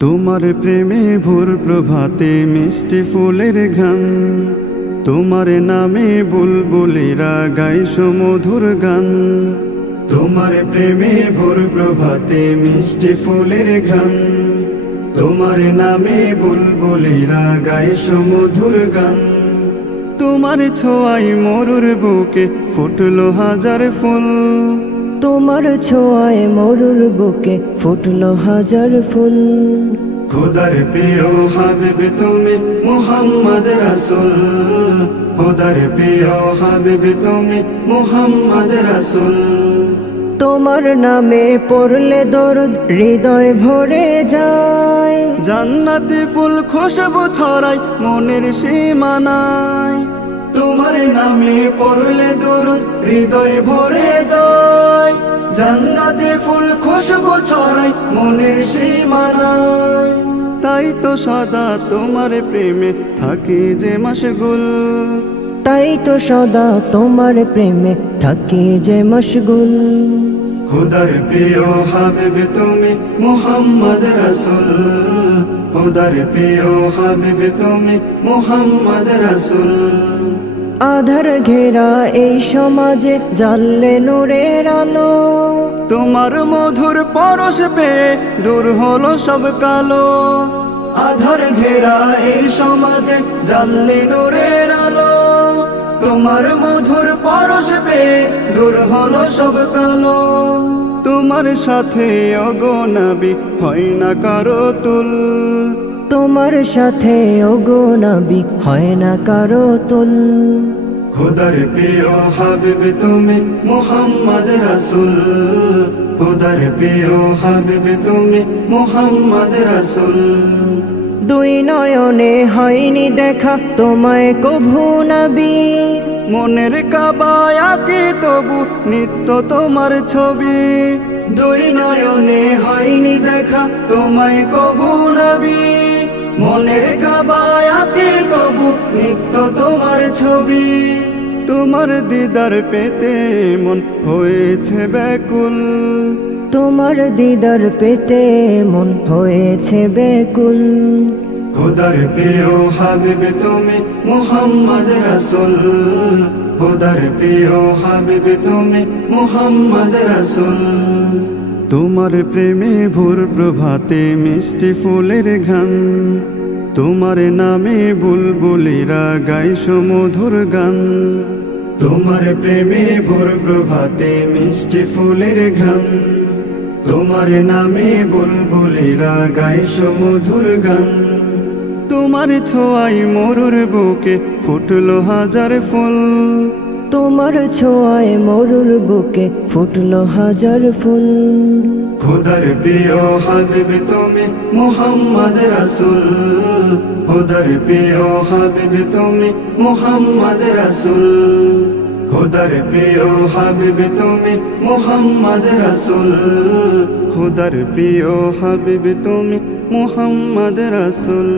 তোমার প্রেমে ভোর প্রভাতে মিষ্টি ফুলের ঘ্রাণ, তোমার নামে বুলবুলিরা গায় সুমধুর গান। তোমার প্রেমে ভোর প্রভাতে মিষ্টি ফুলের ঘ্রাণ, তোমার নামে বুলবুলিরা গায় সুমধুর গান। তোমার ছোঁয়ায় মরুর বুকে ফুটলো হাজার ফুল, তোমার ছোঁয়ায় মরুর বুকে ফুটলো হাজার ফুল। খোদার প্রিয় হাবিব তুমি মুহাম্মদ রাসূল, খোদার প্রিয় হাবিব তুমি মুহাম্মদ রাসূল। তোমার নামে পড়লে দরুদ হৃদয় ভরে যায়, জান্নাতি ফুল খুশবু ছড়ায় মনের সীমানায়। তোমার নামে পড়লে দরুদ হৃদয় ভরে যায়, জান্নাতি ফুল খুশবু ছড়ায় মনের সীমানায়। তাই তো সদা তোমার প্রেমে থাকি যে মশগুল, তাই তো সদা তোমার প্রেমে থাকি যে মশগুল। খোদার প্রিয় হাবিব তুমি মুহাম্মদ রাসূল, খোদার প্রিয় হাবিব তুমি মুহাম্মদ রাসূল। আধার ঘেরা এই সমাজে জ্বাললে নূরের আলো, তোমার মধুর পরশ পেয়ে দূর হলো সব কালো। আধার ঘেরা এই সমাজে জ্বাললে নূরের আলো, তোমার মধুর পরশ পেয়ে দূর হলো সব কালো। তোমার সাথে ওগো নবী হয় না কারো তুল, তোমার সাথে ওগো নবী হয় না কারো তুল। খোদার প্রিয় হাবিব তুমি মুহাম্মদ রাসূল, খোদার প্রিয় হাবিব তুমি মুহাম্মদ রাসূল। দুই নয়নে হয়নি দেখা তোমায় কভু নবী, মনের কাবায় আঁকি তবু নিত্য তোমার ছবি। দুই নয়নে হয়নি দেখা তোমায় কভু নবী, মনের কাবায় আঁকি তবু নিত্য তোমার ছবি। তোমার দিদার পেতে মন হয়েছে ব্যাকুল, তোমার দিদার পেতে মন হয়েছে বেকুল। খোদার প্রিয় হাবিব তুমি মুহাম্মদ রাসূল, খোদার প্রিয় হাবিব তুমি মুহাম্মদ রাসূল। তোমার প্রেমে ভোর প্রভাতে মিষ্টি ফুলের ঘ্রাণ, তোমার নামে বুলবুলিরা গায় সুমধুর গান। তোমার প্রেমে ভোর প্রভাতে মিষ্টি ফুলের ঘ্রাণ, তোমার নামে বুলবুলিরা গায় সুমধুর গান। তোমার ছোঁয়ায় মরুর বুকে ফুটলো হাজার ফুল, তোমার ছোঁয়ায় মরুর বুকে ফুটলো হাজার ফুল। খোদার প্রিয় হাবিব তুমি মুহাম্মদ রাসূল, খোদার প্রিয় হাবিব তুমি মুহাম্মদ রাসূল। খোদার প্রিয় হাবিব তুমি মুহাম্মদ রাসূল, খোদার প্রিয় হাবিব তুমি মুহাম্মদ রাসূল।